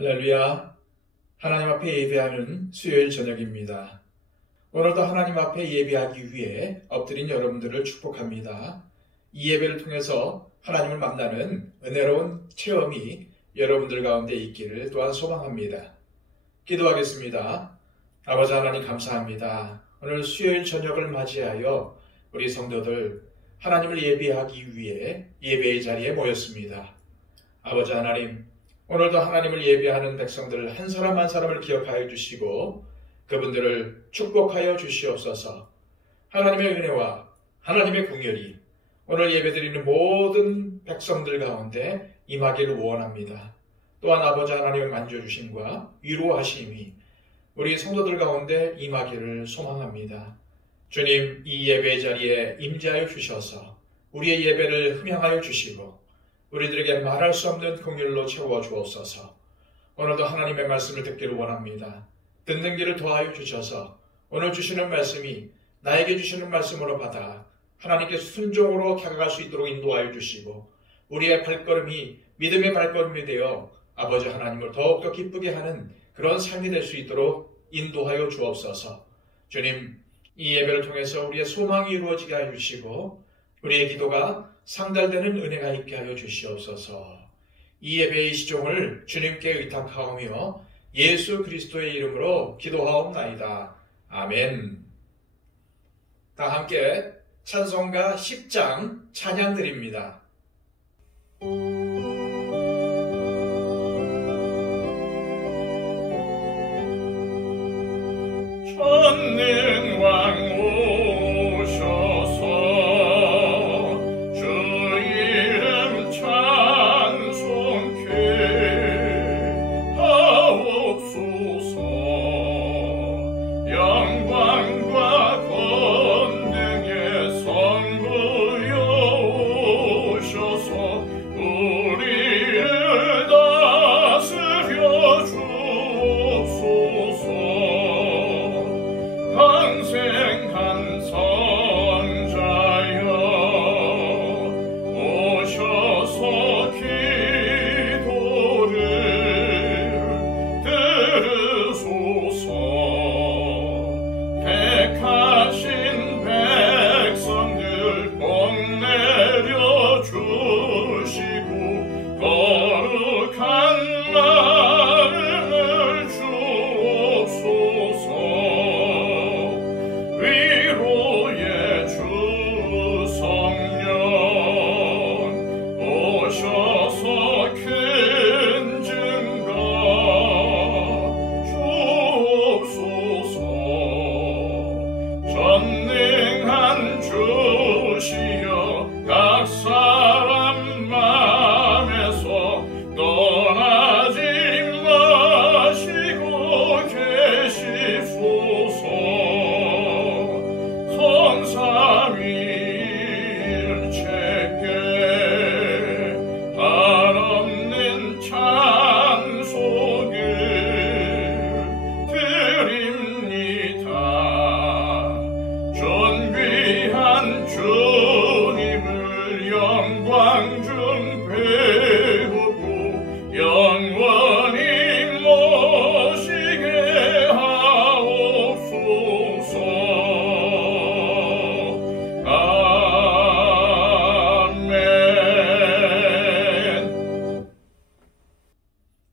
할렐루야. 하나님 앞에 예배하는 수요일 저녁입니다. 오늘도 하나님 앞에 예배하기 위해 엎드린 여러분들을 축복합니다. 이 예배를 통해서 하나님을 만나는 은혜로운 체험이 여러분들 가운데 있기를 또한 소망합니다. 기도하겠습니다. 아버지 하나님 감사합니다. 오늘 수요일 저녁을 맞이하여 우리 성도들 하나님을 예배하기 위해 예배의 자리에 모였습니다. 아버지 하나님, 오늘도 하나님을 예배하는 백성들 한 사람 한 사람을 기억하여 주시고 그분들을 축복하여 주시옵소서. 하나님의 은혜와 하나님의 긍휼이 오늘 예배드리는 모든 백성들 가운데 임하기를 원합니다. 또한 아버지 하나님의 만져주심과 위로하심이 우리 성도들 가운데 임하기를 소망합니다. 주님, 이 예배 자리에 임재하여 주셔서 우리의 예배를 흠양하여 주시고 우리들에게 말할 수 없는 긍휼로 채워 주옵소서. 오늘도 하나님의 말씀을 듣기를 원합니다. 듣는 길을 도와여 주셔서 오늘 주시는 말씀이 나에게 주시는 말씀으로 받아 하나님께 순종으로 다가갈 수 있도록 인도하여 주시고 우리의 발걸음이 믿음의 발걸음이 되어 아버지 하나님을 더욱더 기쁘게 하는 그런 삶이 될 수 있도록 인도하여 주옵소서. 주님, 이 예배를 통해서 우리의 소망이 이루어지게 하여 주시고 우리의 기도가 상달되는 은혜가 있게 하여 주시옵소서. 이 예배의 시종을 주님께 의탁하오며 예수 그리스도의 이름으로 기도하옵나이다. 아멘. 다 함께 찬송가 10장 찬양 드립니다. 전능왕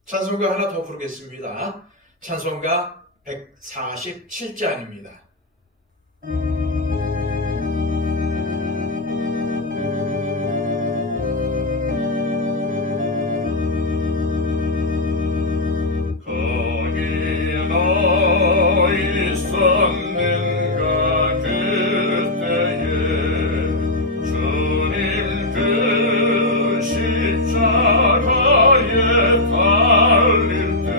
찬송가 하나 더 부르겠습니다. 찬송가 147장입니다. 달릴 때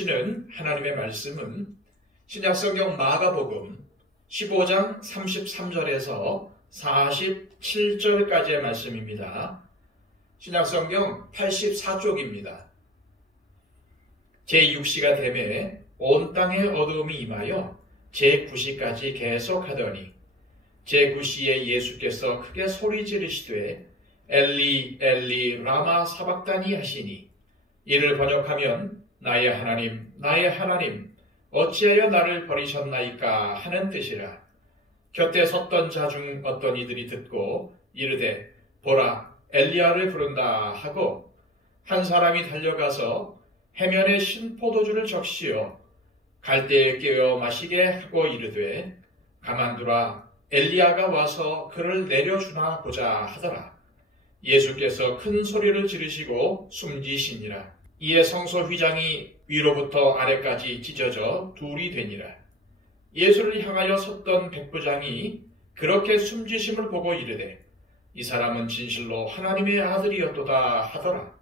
주시는 하나님의 말씀은 신약성경 마가복음 15장 33절에서 47절까지의 말씀입니다. 신약성경 84쪽입니다. 제6시가 되매 온 땅에 어두움이 임하여 제9시까지 계속하더니 제9시에 예수께서 크게 소리 지르시되 엘리 엘리 라마 사박다니 하시니 이를 번역하면 나의 하나님 어찌하여 나를 버리셨나이까 하는 뜻이라. 곁에 섰던 자 중 어떤 이들이 듣고 이르되 보라 엘리야를 부른다 하고 한 사람이 달려가서 해면에 신 포도주를 적시어 갈대에 깨어 마시게 하고 이르되 가만두라 엘리야가 와서 그를 내려주나 보자 하더라. 예수께서 큰 소리를 지르시고 숨지시니라. 이에 성소 휘장이 위로부터 아래까지 찢어져 둘이 되니라. 예수를 향하여 섰던 백부장이 그렇게 숨지심을 보고 이르되 이 사람은 진실로 하나님의 아들이었도다 하더라.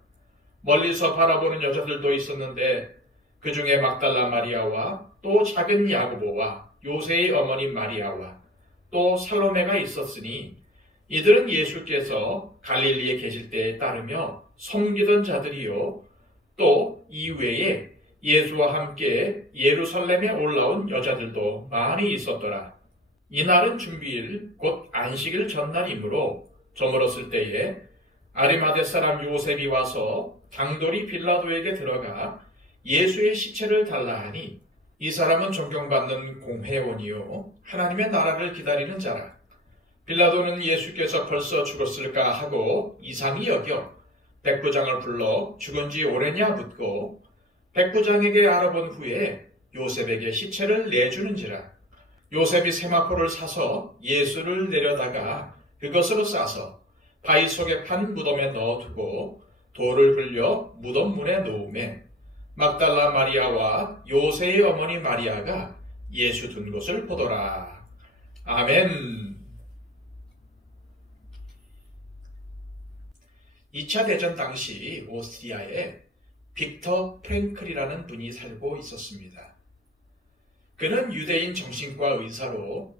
멀리서 바라보는 여자들도 있었는데 그 중에 막달라 마리아와 또 작은 야고보와 요새의 어머니 마리아와 또 살로메가 있었으니 이들은 예수께서 갈릴리에 계실 때에 따르며 섬기던 자들이요 또 이외에 예수와 함께 예루살렘에 올라온 여자들도 많이 있었더라. 이날은 준비일 곧 안식일 전날이므로 저물었을 때에 아리마대 사람 요셉이 와서 장돌이 빌라도에게 들어가 예수의 시체를 달라 하니 이 사람은 존경받는 공회원이요 하나님의 나라를 기다리는 자라. 빌라도는 예수께서 벌써 죽었을까 하고 이상히 여겨 백부장을 불러 죽은 지 오래냐 묻고 백부장에게 알아본 후에 요셉에게 시체를 내주는지라. 요셉이 세마포를 사서 예수를 내려다가 그것으로 싸서 바위 속에 판 무덤에 넣어두고 돌을 굴려 무덤 문에 놓음에 막달라 마리아와 요새의 어머니 마리아가 예수 둔 곳을 보더라. 아멘. 2차 대전 당시 오스트리아에 빅터 프랭클이라는 분이 살고 있었습니다. 그는 유대인 정신과 의사로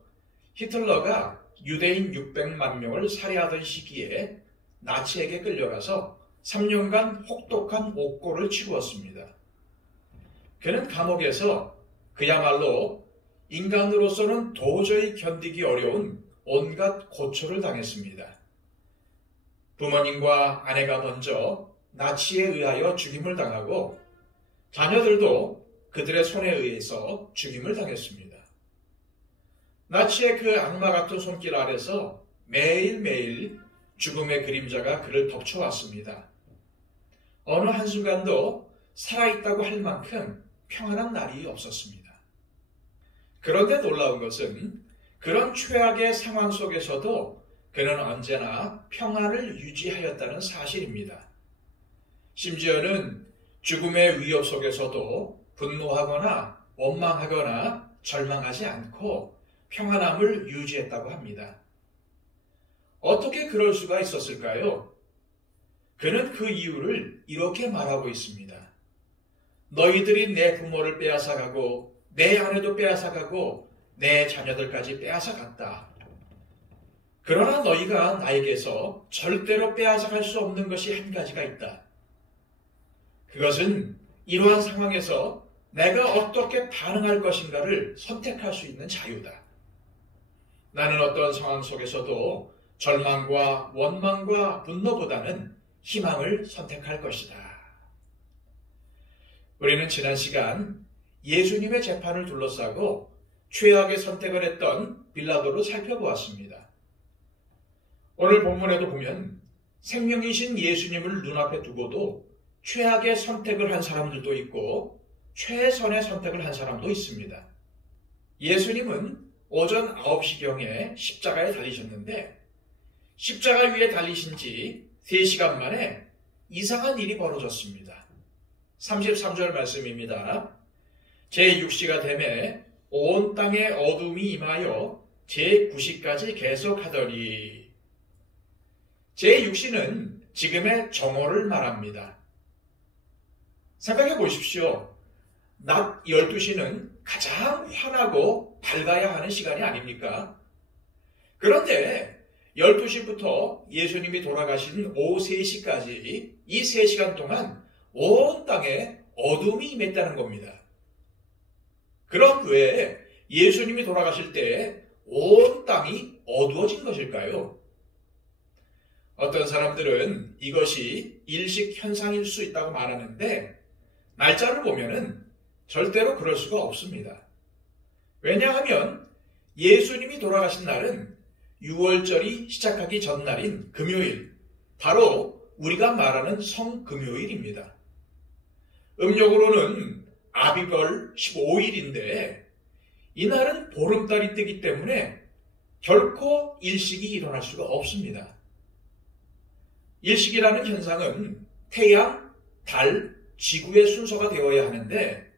히틀러가 유대인 600만 명을 살해하던 시기에 나치에게 끌려가서 3년간 혹독한 옥고를 치루었습니다. 그는 감옥에서 그야말로 인간으로서는 도저히 견디기 어려운 온갖 고초를 당했습니다. 부모님과 아내가 먼저 나치에 의하여 죽임을 당하고 자녀들도 그들의 손에 의해서 죽임을 당했습니다. 나치의 그 악마 같은 손길 아래서 매일매일 죽음의 그림자가 그를 덮쳐왔습니다. 어느 한순간도 살아있다고 할 만큼 평안한 날이 없었습니다. 그런데 놀라운 것은 그런 최악의 상황 속에서도 그는 언제나 평안을 유지하였다는 사실입니다. 심지어는 죽음의 위협 속에서도 분노하거나 원망하거나 절망하지 않고 평안함을 유지했다고 합니다. 어떻게 그럴 수가 있었을까요? 그는 그 이유를 이렇게 말하고 있습니다. 너희들이 내 부모를 빼앗아가고 내 아내도 빼앗아가고 내 자녀들까지 빼앗아갔다. 그러나 너희가 나에게서 절대로 빼앗아갈 수 없는 것이 한 가지가 있다. 그것은 이러한 상황에서 내가 어떻게 반응할 것인가를 선택할 수 있는 자유다. 나는 어떤 상황 속에서도 절망과 원망과 분노보다는 희망을 선택할 것이다. 우리는 지난 시간 예수님의 재판을 둘러싸고 최악의 선택을 했던 빌라도를 살펴보았습니다. 오늘 본문에도 보면 생명이신 예수님을 눈앞에 두고도 최악의 선택을 한 사람들도 있고 최선의 선택을 한 사람도 있습니다. 예수님은 오전 9시경에 십자가에 달리셨는데 십자가 위에 달리신 지 3시간 만에 이상한 일이 벌어졌습니다. 33절 말씀입니다. 제6시가 되매 온 땅에 어둠이 임하여 제9시까지 계속하더니. 제6시는 지금의 정오를 말합니다. 생각해 보십시오. 낮 12시는 가장 환하고 밝아야 하는 시간이 아닙니까? 그런데 12시부터 예수님이 돌아가신 오후 3시까지 이 3시간 동안 온 땅에 어둠이 임했다는 겁니다. 그럼 왜 예수님이 돌아가실 때 온 땅이 어두워진 것일까요? 어떤 사람들은 이것이 일식 현상일 수 있다고 말하는데 날짜를 보면은 절대로 그럴 수가 없습니다. 왜냐하면 예수님이 돌아가신 날은 6월절이 시작하기 전날인 금요일, 바로 우리가 말하는 성금요일입니다. 음력으로는 아비벌 15일인데 이날은 보름달이 뜨기 때문에 결코 일식이 일어날 수가 없습니다. 일식이라는 현상은 태양, 달, 지구의 순서가 되어야 하는데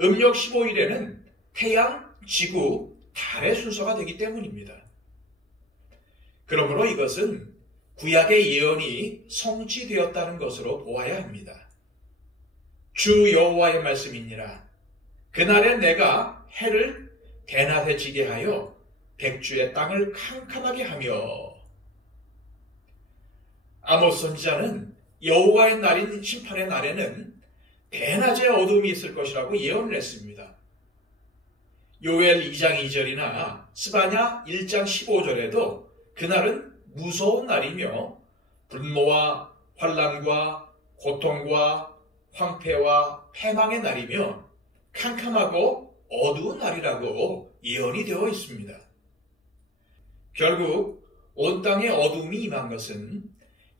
음력 15일에는 태양, 지구, 달의 순서가 되기 때문입니다. 그러므로 이것은 구약의 예언이 성취되었다는 것으로 보아야 합니다. 주 여호와의 말씀이니라. 그날에 내가 해를 대낮에 지게 하여 백주의 땅을 캄캄하게 하며. 아모스 선지자는 여호와의 날인 심판의 날에는 대낮에 어둠이 있을 것이라고 예언을 했습니다. 요엘 2장 2절이나 스바냐 1장 15절에도 그날은 무서운 날이며 분노와 환난과 고통과 황폐와 패망의 날이며 캄캄하고 어두운 날이라고 예언이 되어 있습니다. 결국 온 땅에 어둠이 임한 것은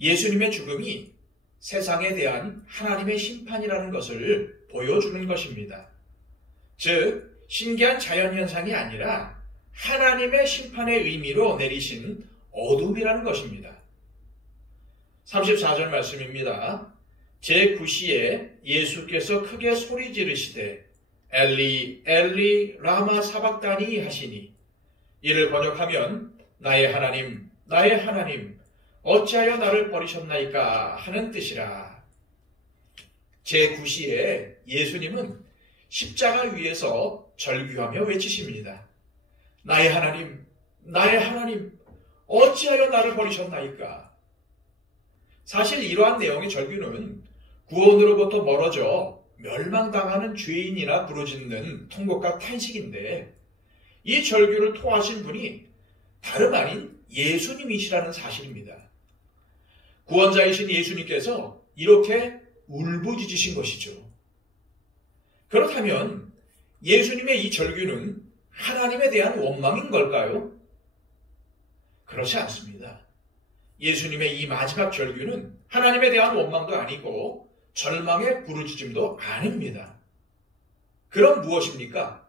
예수님의 죽음이 세상에 대한 하나님의 심판이라는 것을 보여주는 것입니다. 즉, 신기한 자연현상이 아니라 하나님의 심판의 의미로 내리신 어둠이라는 것입니다. 34절 말씀입니다. 제9시에 예수께서 크게 소리 지르시되 엘리 엘리 라마 사박다니 하시니, 이를 번역하면 나의 하나님 나의 하나님 어찌하여 나를 버리셨나이까 하는 뜻이라. 제9시에 예수님은 십자가 위에서 절규하며 외치십니다. 나의 하나님 나의 하나님 어찌하여 나를 버리셨나이까. 사실 이러한 내용의 절규는 구원으로부터 멀어져 멸망당하는 죄인이나 부르짖는 통곡과 탄식인데, 이 절규를 토하신 분이 다름 아닌 예수님이시라는 사실입니다. 구원자이신 예수님께서 이렇게 울부짖으신 것이죠. 그렇다면 예수님의 이 절규는 하나님에 대한 원망인 걸까요? 그렇지 않습니다. 예수님의 이 마지막 절규는 하나님에 대한 원망도 아니고 절망의 부르짖음도 아닙니다. 그럼 무엇입니까?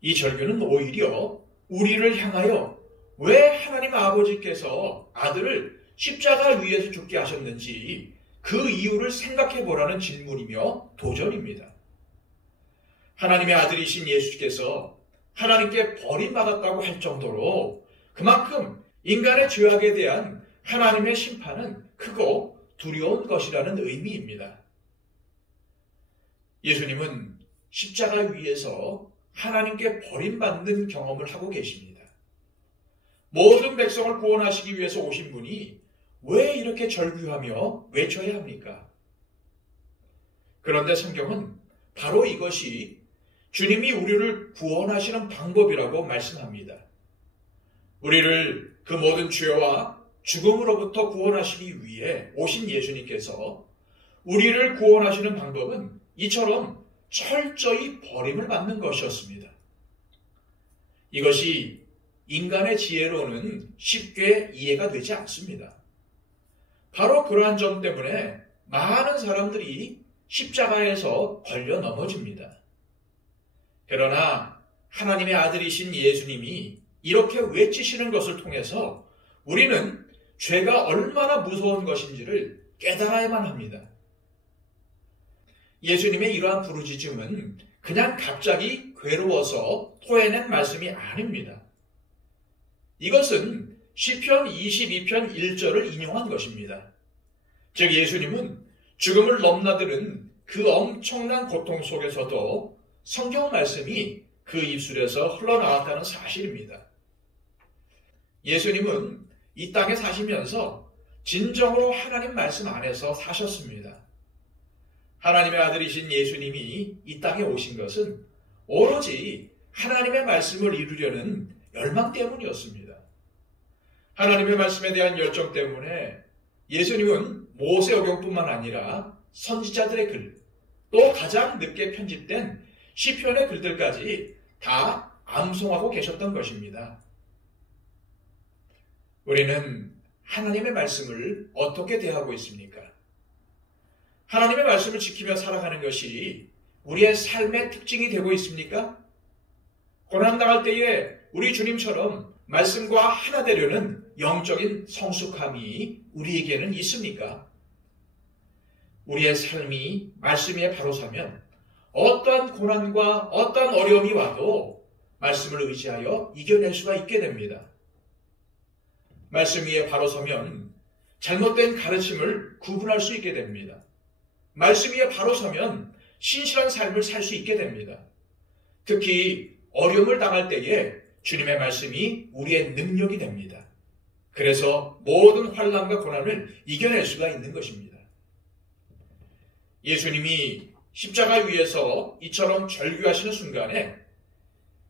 이 절규는 오히려 우리를 향하여 왜 하나님 아버지께서 아들을 십자가 위에서 죽게 하셨는지 그 이유를 생각해 보라는 질문이며 도전입니다. 하나님의 아들이신 예수께서 하나님께 버림받았다고 할 정도로 그만큼 인간의 죄악에 대한 하나님의 심판은 크고 두려운 것이라는 의미입니다. 예수님은 십자가 위에서 하나님께 버림받는 경험을 하고 계십니다. 모든 백성을 구원하시기 위해서 오신 분이 왜 이렇게 절규하며 외쳐야 합니까? 그런데 성경은 바로 이것이 주님이 우리를 구원하시는 방법이라고 말씀합니다. 우리를 그 모든 죄와 죽음으로부터 구원하시기 위해 오신 예수님께서 우리를 구원하시는 방법은 이처럼 철저히 버림을 받는 것이었습니다. 이것이 인간의 지혜로는 쉽게 이해가 되지 않습니다. 바로 그러한 점 때문에 많은 사람들이 십자가에서 걸려 넘어집니다. 그러나 하나님의 아들이신 예수님이 이렇게 외치시는 것을 통해서 우리는 죄가 얼마나 무서운 것인지를 깨달아야만 합니다. 예수님의 이러한 부르짖음은 그냥 갑자기 괴로워서 토해낸 말씀이 아닙니다. 이것은 시편 22편 1절을 인용한 것입니다. 즉 예수님은 죽음을 넘나드는 그 엄청난 고통 속에서도 성경 말씀이 그 입술에서 흘러나왔다는 사실입니다. 예수님은 이 땅에 사시면서 진정으로 하나님 말씀 안에서 사셨습니다. 하나님의 아들이신 예수님이 이 땅에 오신 것은 오로지 하나님의 말씀을 이루려는 열망 때문이었습니다. 하나님의 말씀에 대한 열정 때문에 예수님은 모세오경뿐만 아니라 선지자들의 글, 또 가장 늦게 편집된 시편의 글들까지 다 암송하고 계셨던 것입니다. 우리는 하나님의 말씀을 어떻게 대하고 있습니까? 하나님의 말씀을 지키며 살아가는 것이 우리의 삶의 특징이 되고 있습니까? 고난당할 때에 우리 주님처럼 말씀과 하나 되려는 영적인 성숙함이 우리에게는 있습니까? 우리의 삶이 말씀 위에 바로 서면 어떠한 고난과 어떠한 어려움이 와도 말씀을 의지하여 이겨낼 수가 있게 됩니다. 말씀 위에 바로 서면 잘못된 가르침을 구분할 수 있게 됩니다. 말씀 위에 바로 서면 신실한 삶을 살 수 있게 됩니다. 특히 어려움을 당할 때에 주님의 말씀이 우리의 능력이 됩니다. 그래서 모든 환난과 고난을 이겨낼 수가 있는 것입니다. 예수님이 십자가 위에서 이처럼 절규하시는 순간에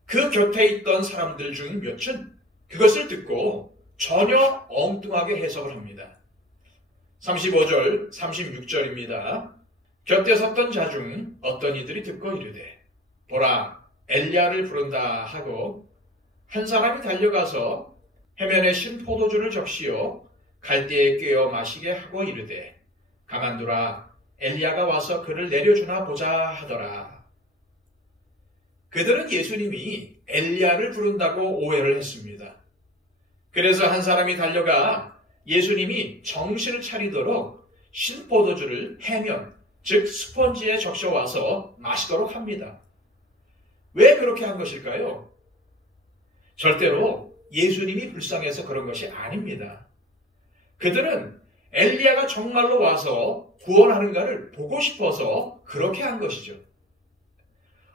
그 곁에 있던 사람들 중 몇은 그것을 듣고 전혀 엉뚱하게 해석을 합니다. 35절, 36절입니다. 곁에 섰던 자 중 어떤 이들이 듣고 이르되 보라 엘리야를 부른다 하고 한 사람이 달려가서 해면에 신 포도주를 적시어 갈대에 꿰어 마시게 하고 이르되 가만두라 엘리야가 와서 그를 내려주나 보자 하더라. 그들은 예수님이 엘리야를 부른다고 오해를 했습니다. 그래서 한 사람이 달려가 예수님이 정신을 차리도록 신포도주를 해면, 즉 스펀지에 적셔와서 마시도록 합니다. 왜 그렇게 한 것일까요? 절대로 예수님이 불쌍해서 그런 것이 아닙니다. 그들은 엘리야가 정말로 와서 구원하는가를 보고 싶어서 그렇게 한 것이죠.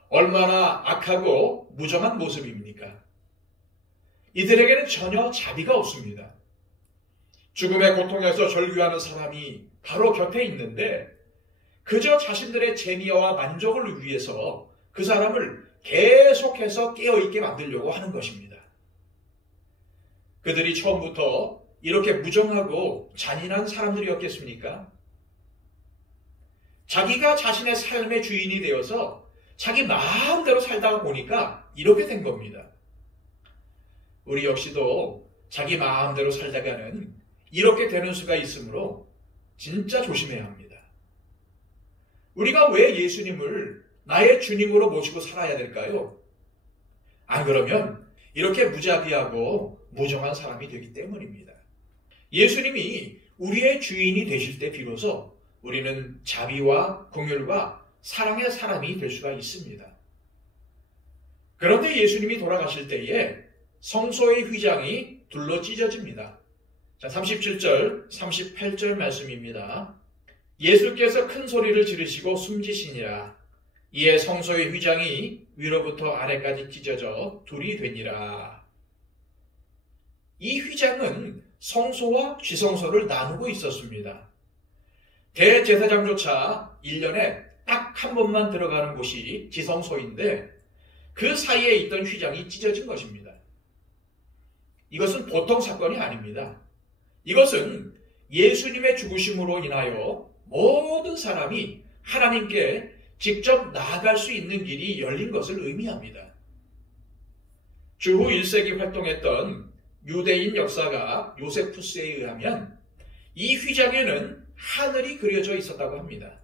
얼마나 악하고 무정한 모습입니까? 이들에게는 전혀 자비가 없습니다. 죽음의 고통에서 절규하는 사람이 바로 곁에 있는데 그저 자신들의 재미와 만족을 위해서 그 사람을 계속해서 깨어있게 만들려고 하는 것입니다. 그들이 처음부터 이렇게 무정하고 잔인한 사람들이었겠습니까? 자기가 자신의 삶의 주인이 되어서 자기 마음대로 살다가 보니까 이렇게 된 겁니다. 우리 역시도 자기 마음대로 살다가는 이렇게 되는 수가 있으므로 진짜 조심해야 합니다. 우리가 왜 예수님을 나의 주님으로 모시고 살아야 될까요? 안 그러면 이렇게 무자비하고 무정한 사람이 되기 때문입니다. 예수님이 우리의 주인이 되실 때 비로소 우리는 자비와 긍휼과 사랑의 사람이 될 수가 있습니다. 그런데 예수님이 돌아가실 때에 성소의 휘장이 둘러 찢어집니다. 자, 37절, 38절 말씀입니다. 예수께서 큰 소리를 지르시고 숨지시니라. 이에 성소의 휘장이 위로부터 아래까지 찢어져 둘이 되니라. 이 휘장은 성소와 지성소를 나누고 있었습니다. 대제사장조차 1년에 딱 한 번만 들어가는 곳이 지성소인데 그 사이에 있던 휘장이 찢어진 것입니다. 이것은 보통 사건이 아닙니다. 이것은 예수님의 죽으심으로 인하여 모든 사람이 하나님께 직접 나아갈 수 있는 길이 열린 것을 의미합니다. 주후 1세기 활동했던 유대인 역사가 요세푸스에 의하면 이 휘장에는 하늘이 그려져 있었다고 합니다.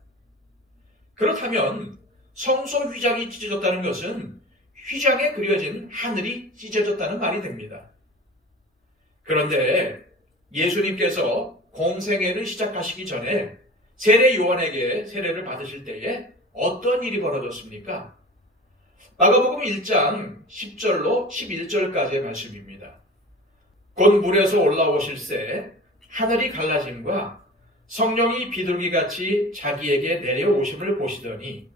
그렇다면 성소 휘장이 찢어졌다는 것은 휘장에 그려진 하늘이 찢어졌다는 말이 됩니다. 그런데 예수님께서 공생애를 시작하시기 전에 세례 요한에게 세례를 받으실 때에 어떤 일이 벌어졌습니까? 마가복음 1장 10절로 11절까지의 말씀입니다. 곧 물에서 올라오실새 하늘이 갈라짐과 성령이 비둘기같이 자기에게 내려오심을 보시더니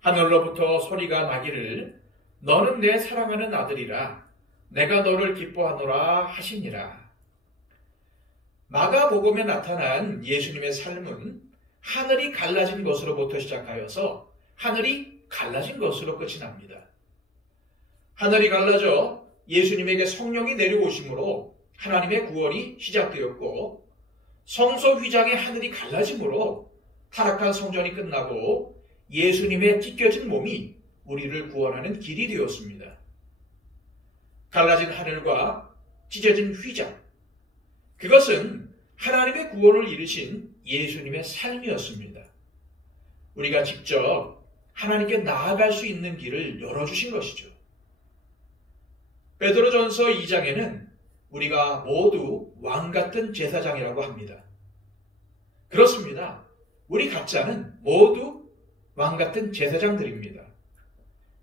하늘로부터 소리가 나기를 너는 내 사랑하는 아들이라 내가 너를 기뻐하노라 하시니라. 마가복음에 나타난 예수님의 삶은 하늘이 갈라진 것으로부터 시작하여서 하늘이 갈라진 것으로 끝이 납니다. 하늘이 갈라져 예수님에게 성령이 내려오심으로 하나님의 구원이 시작되었고, 성소 휘장의 하늘이 갈라짐으로 타락한 성전이 끝나고 예수님의 찢겨진 몸이 우리를 구원하는 길이 되었습니다. 갈라진 하늘과 찢어진 휘장, 그것은 하나님의 구원을 이루신 예수님의 삶이었습니다. 우리가 직접 하나님께 나아갈 수 있는 길을 열어주신 것이죠. 베드로전서 2장에는 우리가 모두 왕같은 제사장이라고 합니다. 그렇습니다. 우리 각자는 모두 왕같은 제사장들입니다.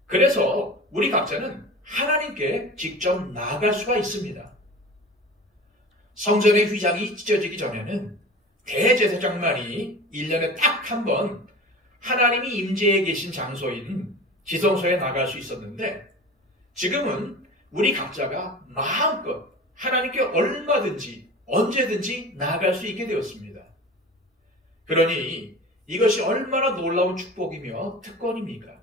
그래서 우리 각자는 하나님께 직접 나아갈 수가 있습니다. 성전의 휘장이 찢어지기 전에는 대제사장만이 1년에 딱 한 번 하나님이 임재해 계신 장소인 지성소에 나갈 수 있었는데, 지금은 우리 각자가 마음껏 하나님께 얼마든지 언제든지 나아갈 수 있게 되었습니다. 그러니 이것이 얼마나 놀라운 축복이며 특권입니까?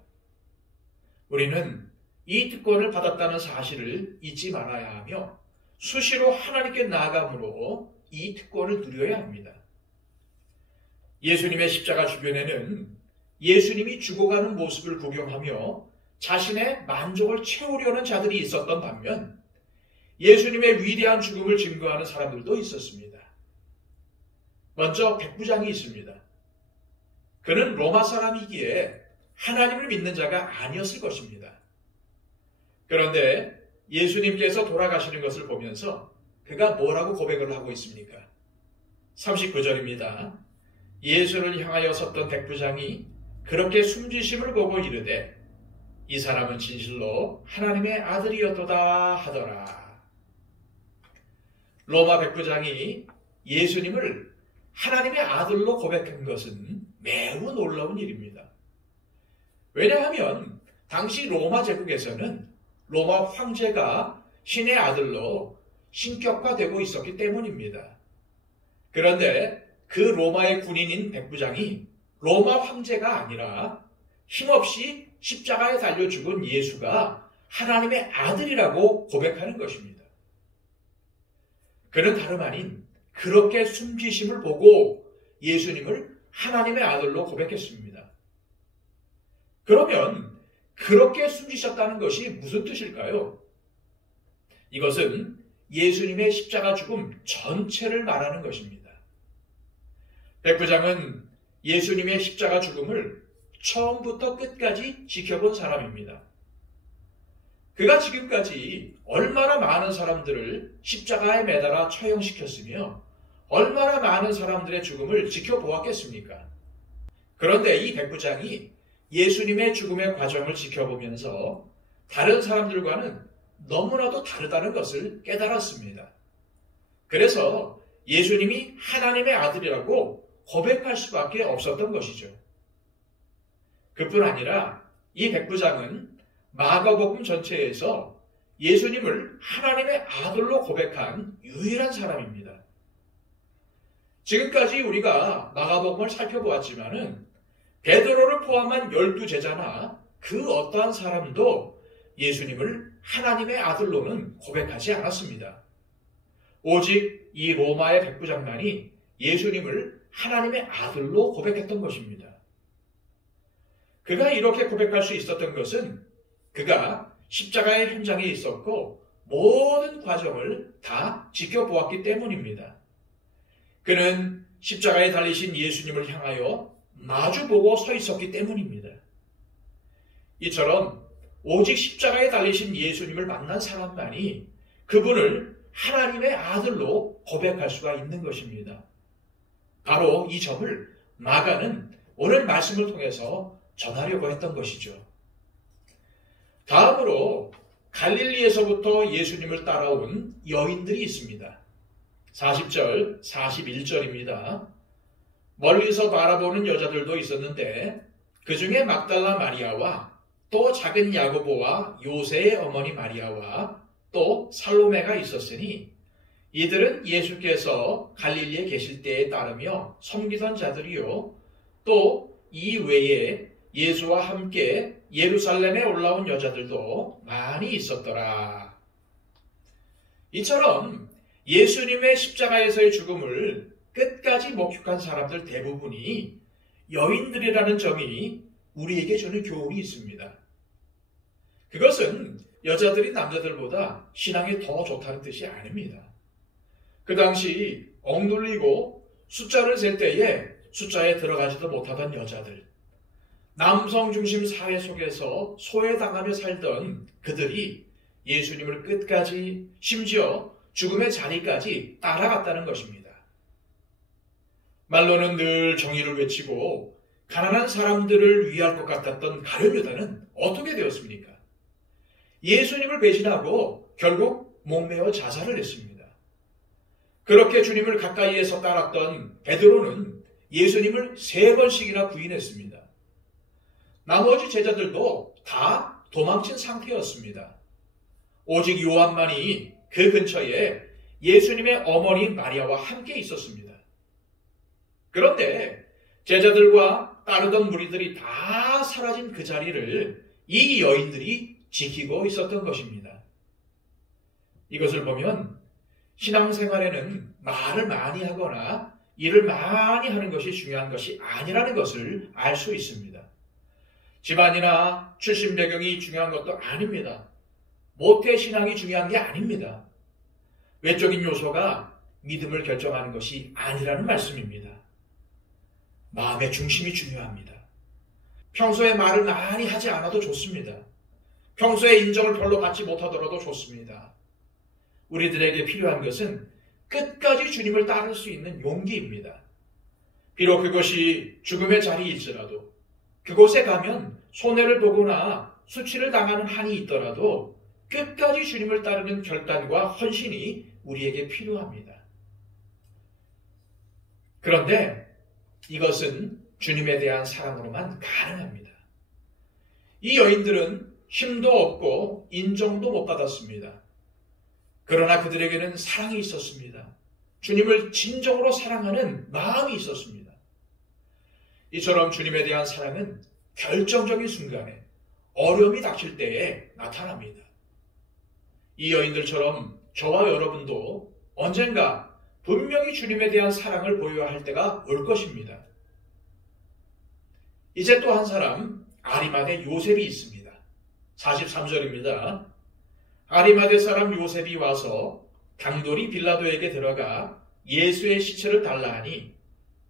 우리는 이 특권을 받았다는 사실을 잊지 말아야 하며 수시로 하나님께 나아감으로 이 특권을 누려야 합니다. 예수님의 십자가 주변에는 예수님이 죽어가는 모습을 구경하며 자신의 만족을 채우려는 자들이 있었던 반면, 예수님의 위대한 죽음을 증거하는 사람들도 있었습니다. 먼저 백부장이 있습니다. 그는 로마 사람이기에 하나님을 믿는 자가 아니었을 것입니다. 그런데 예수님께서 돌아가시는 것을 보면서 그가 뭐라고 고백을 하고 있습니까? 39절입니다. 예수를 향하여 섰던 백부장이 그렇게 숨지심을 보고 이르되 이 사람은 진실로 하나님의 아들이었도다 하더라. 로마 백부장이 예수님을 하나님의 아들로 고백한 것은 매우 놀라운 일입니다. 왜냐하면 당시 로마 제국에서는 로마 황제가 신의 아들로 신격화되고 있었기 때문입니다. 그런데 그 로마의 군인인 백부장이 로마 황제가 아니라 힘없이 십자가에 달려 죽은 예수가 하나님의 아들이라고 고백하는 것입니다. 그는 다름 아닌 그렇게 숨지심을 보고 예수님을 하나님의 아들로 고백했습니다. 그러면 그렇게 숨지셨다는 것이 무슨 뜻일까요? 이것은 예수님의 십자가 죽음 전체를 말하는 것입니다. 백부장은 예수님의 십자가 죽음을 처음부터 끝까지 지켜본 사람입니다. 그가 지금까지 얼마나 많은 사람들을 십자가에 매달아 처형시켰으며 얼마나 많은 사람들의 죽음을 지켜보았겠습니까? 그런데 이 백부장이 예수님의 죽음의 과정을 지켜보면서 다른 사람들과는 너무나도 다르다는 것을 깨달았습니다. 그래서 예수님이 하나님의 아들이라고 고백할 수밖에 없었던 것이죠. 그뿐 아니라 이 백부장은 마가복음 전체에서 예수님을 하나님의 아들로 고백한 유일한 사람입니다. 지금까지 우리가 마가복음을 살펴보았지만은 베드로를 포함한 12제자나 그 어떠한 사람도 예수님을 하나님의 아들로는 고백하지 않았습니다. 오직 이 로마의 백부장만이 예수님을 하나님의 아들로 고백했던 것입니다. 그가 이렇게 고백할 수 있었던 것은 그가 십자가의 현장에 있었고 모든 과정을 다 지켜보았기 때문입니다. 그는 십자가에 달리신 예수님을 향하여 마주보고 서 있었기 때문입니다. 이처럼 오직 십자가에 달리신 예수님을 만난 사람만이 그분을 하나님의 아들로 고백할 수가 있는 것입니다. 바로 이 점을 마가는 오늘 말씀을 통해서 전하려고 했던 것이죠. 다음으로 갈릴리에서부터 예수님을 따라온 여인들이 있습니다. 40절, 41절입니다. 멀리서 바라보는 여자들도 있었는데 그 중에 막달라 마리아와 또 작은 야고보와 요새의 어머니 마리아와 또 살로메가 있었으니 이들은 예수께서 갈릴리에 계실 때에 따르며 섬기던 자들이요 또 이 외에 예수와 함께 예루살렘에 올라온 여자들도 많이 있었더라. 이처럼 예수님의 십자가에서의 죽음을 끝까지 목격한 사람들 대부분이 여인들이라는 점이 우리에게 주는 교훈이 있습니다. 그것은 여자들이 남자들보다 신앙이 더 좋다는 뜻이 아닙니다. 그 당시 억눌리고 숫자를 셀 때에 숫자에 들어가지도 못하던 여자들, 남성 중심 사회 속에서 소외당하며 살던 그들이 예수님을 끝까지 심지어 죽음의 자리까지 따라갔다는 것입니다. 말로는 늘 정의를 외치고 가난한 사람들을 위할 것 같았던 가룟 유다는 어떻게 되었습니까? 예수님을 배신하고 결국 목매어 자살을 했습니다. 그렇게 주님을 가까이에서 따랐던 베드로는 예수님을 3번씩이나 부인했습니다. 나머지 제자들도 다 도망친 상태였습니다. 오직 요한만이 그 근처에 예수님의 어머니 마리아와 함께 있었습니다. 그런데 제자들과 따르던 무리들이 다 사라진 그 자리를 이 여인들이 지키고 있었던 것입니다. 이것을 보면 신앙생활에는 말을 많이 하거나 일을 많이 하는 것이 중요한 것이 아니라는 것을 알 수 있습니다. 집안이나 출신 배경이 중요한 것도 아닙니다. 모태신앙이 중요한 게 아닙니다. 외적인 요소가 믿음을 결정하는 것이 아니라는 말씀입니다. 마음의 중심이 중요합니다. 평소에 말을 많이 하지 않아도 좋습니다. 평소에 인정을 별로 받지 못하더라도 좋습니다. 우리들에게 필요한 것은 끝까지 주님을 따를 수 있는 용기입니다. 비록 그것이 죽음의 자리일지라도 그곳에 가면 손해를 보거나 수치를 당하는 한이 있더라도 끝까지 주님을 따르는 결단과 헌신이 우리에게 필요합니다. 그런데 이것은 주님에 대한 사랑으로만 가능합니다. 이 여인들은 힘도 없고 인정도 못 받았습니다. 그러나 그들에게는 사랑이 있었습니다. 주님을 진정으로 사랑하는 마음이 있었습니다. 이처럼 주님에 대한 사랑은 결정적인 순간에 어려움이 닥칠 때에 나타납니다. 이 여인들처럼 저와 여러분도 언젠가 분명히 주님에 대한 사랑을 보여야 할 때가 올 것입니다. 이제 또 한 사람, 아리마대 요셉이 있습니다. 43절입니다. 아리마대 사람 요셉이 와서 강돌이 빌라도에게 들어가 예수의 시체를 달라 하니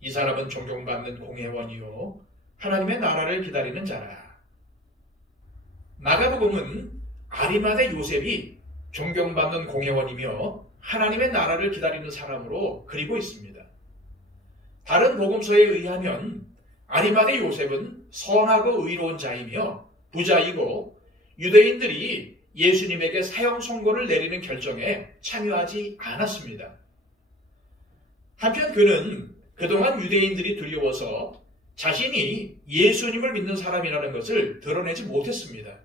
이 사람은 존경받는 공회원이요 하나님의 나라를 기다리는 자라. 마가복음은 아리마대 요셉이 존경받는 공회원이며 하나님의 나라를 기다리는 사람으로 그리고 있습니다. 다른 복음서에 의하면 아리마대 요셉은 선하고 의로운 자이며 부자이고 유대인들이 예수님에게 사형 선고를 내리는 결정에 참여하지 않았습니다. 한편 그는 그동안 유대인들이 두려워서 자신이 예수님을 믿는 사람이라는 것을 드러내지 못했습니다.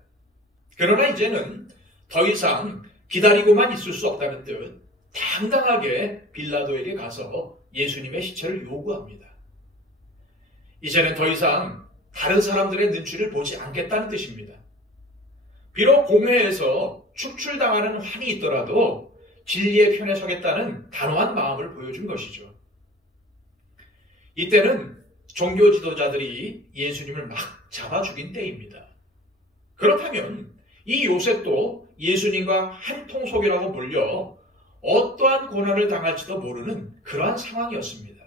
그러나 이제는 더 이상 기다리고만 있을 수 없다는 뜻, 당당하게 빌라도에게 가서 예수님의 시체를 요구합니다. 이제는 더 이상 다른 사람들의 눈치를 보지 않겠다는 뜻입니다. 비록 공회에서 축출당하는 환이 있더라도 진리의 편에 서겠다는 단호한 마음을 보여준 것이죠. 이때는 종교 지도자들이 예수님을 막 잡아 죽인 때입니다. 그렇다면 이 요셉도 예수님과 한 통속이라고 몰려 어떠한 고난을 당할지도 모르는 그러한 상황이었습니다.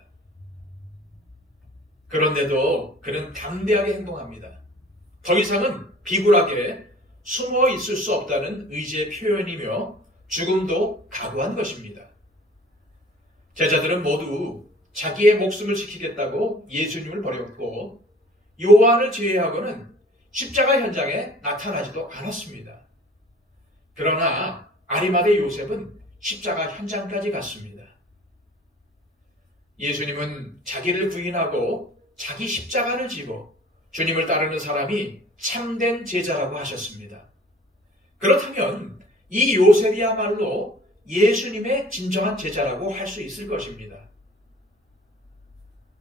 그런데도 그는 담대하게 행동합니다. 더 이상은 비굴하게 숨어 있을 수 없다는 의지의 표현이며 죽음도 각오한 것입니다. 제자들은 모두 자기의 목숨을 지키겠다고 예수님을 버렸고 요한을 제외하고는 십자가 현장에 나타나지도 않았습니다. 그러나 아리마대 요셉은 십자가 현장까지 갔습니다. 예수님은 자기를 부인하고 자기 십자가를 지고 주님을 따르는 사람이 참된 제자라고 하셨습니다. 그렇다면 이 요셉이야말로 예수님의 진정한 제자라고 할 수 있을 것입니다.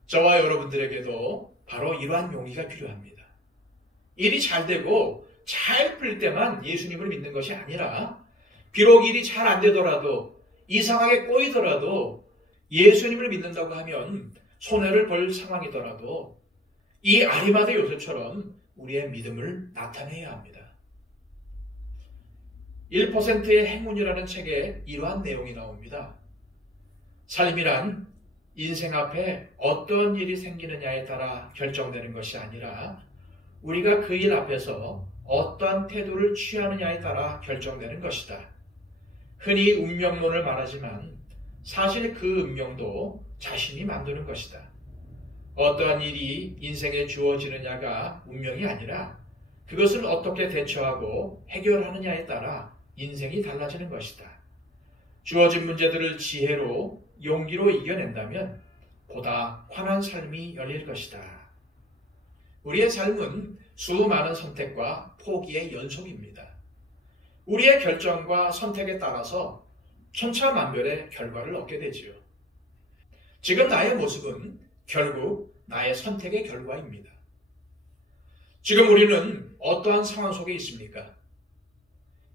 저와 여러분들에게도 바로 이러한 용기가 필요합니다. 일이 잘 되고 잘 풀릴 때만 예수님을 믿는 것이 아니라 비록 일이 잘 안 되더라도 이상하게 꼬이더라도 예수님을 믿는다고 하면 손해를 볼 상황이더라도 이 아리마대 요셉처럼 우리의 믿음을 나타내야 합니다. 1%의 행운이라는 책에 이러한 내용이 나옵니다. 삶이란 인생 앞에 어떤 일이 생기느냐에 따라 결정되는 것이 아니라 우리가 그 일 앞에서 어떠한 태도를 취하느냐에 따라 결정되는 것이다. 흔히 운명론을 말하지만 사실 그 운명도 자신이 만드는 것이다. 어떠한 일이 인생에 주어지느냐가 운명이 아니라 그것을 어떻게 대처하고 해결하느냐에 따라 인생이 달라지는 것이다. 주어진 문제들을 지혜로 용기로 이겨낸다면 보다 환한 삶이 열릴 것이다. 우리의 삶은 수많은 선택과 포기의 연속입니다. 우리의 결정과 선택에 따라서 천차만별의 결과를 얻게 되지요. 지금 나의 모습은 결국 나의 선택의 결과입니다. 지금 우리는 어떠한 상황 속에 있습니까?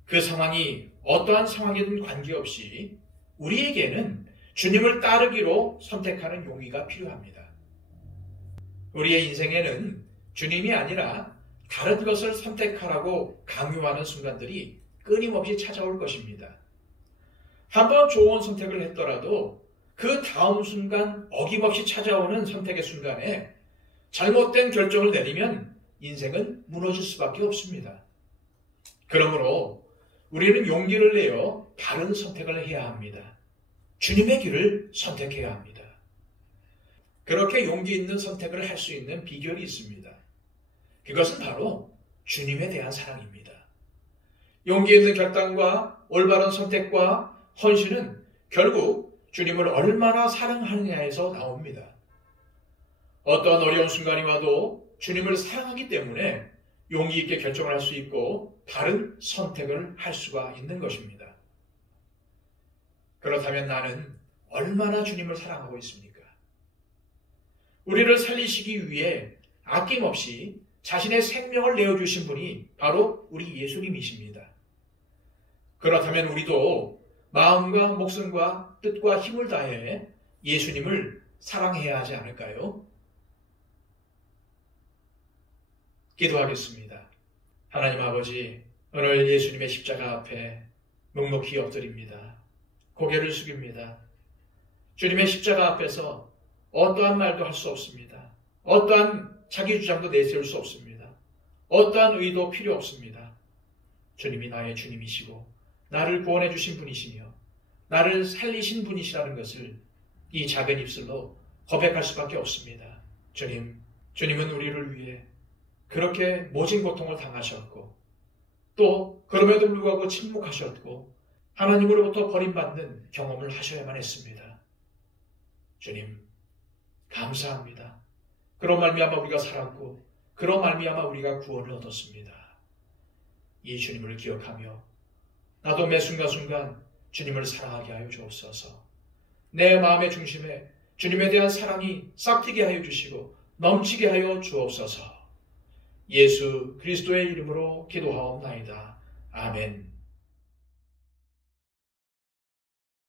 그 상황이 어떠한 상황이든 관계없이 우리에게는 주님을 따르기로 선택하는 용기가 필요합니다. 우리의 인생에는 주님이 아니라 다른 것을 선택하라고 강요하는 순간들이 끊임없이 찾아올 것입니다. 한번 좋은 선택을 했더라도 그 다음 순간 어김없이 찾아오는 선택의 순간에 잘못된 결정을 내리면 인생은 무너질 수밖에 없습니다. 그러므로 우리는 용기를 내어 바른 선택을 해야 합니다. 주님의 길을 선택해야 합니다. 그렇게 용기 있는 선택을 할 수 있는 비결이 있습니다. 그것은 바로 주님에 대한 사랑입니다. 용기 있는 결단과 올바른 선택과 헌신은 결국 주님을 얼마나 사랑하느냐에서 나옵니다. 어떤 어려운 순간이 와도 주님을 사랑하기 때문에 용기 있게 결정을 할 수 있고 바른 선택을 할 수가 있는 것입니다. 그렇다면 나는 얼마나 주님을 사랑하고 있습니까? 우리를 살리시기 위해 아낌없이 자신의 생명을 내어주신 분이 바로 우리 예수님이십니다. 그렇다면 우리도 마음과 목숨과 뜻과 힘을 다해 예수님을 사랑해야 하지 않을까요? 기도하겠습니다. 하나님 아버지, 오늘 예수님의 십자가 앞에 묵묵히 엎드립니다. 고개를 숙입니다. 주님의 십자가 앞에서 어떠한 말도 할 수 없습니다. 어떠한 자기 주장도 내세울 수 없습니다. 어떠한 의도 필요 없습니다. 주님이 나의 주님이시고 나를 구원해 주신 분이시며 나를 살리신 분이시라는 것을 이 작은 입술로 고백할 수밖에 없습니다. 주님은 우리를 위해 그렇게 모진 고통을 당하셨고 또 그럼에도 불구하고 침묵하셨고 하나님으로부터 버림받는 경험을 하셔야만 했습니다. 주님, 감사합니다. 그로 말미암아 우리가 살았고 그로 말미암아 우리가 구원을 얻었습니다. 이 주님을 기억하며 나도 매 순간순간 주님을 사랑하게 하여 주옵소서. 내 마음의 중심에 주님에 대한 사랑이 싹트게 하여 주시고 넘치게 하여 주옵소서. 예수 그리스도의 이름으로 기도하옵나이다. 아멘.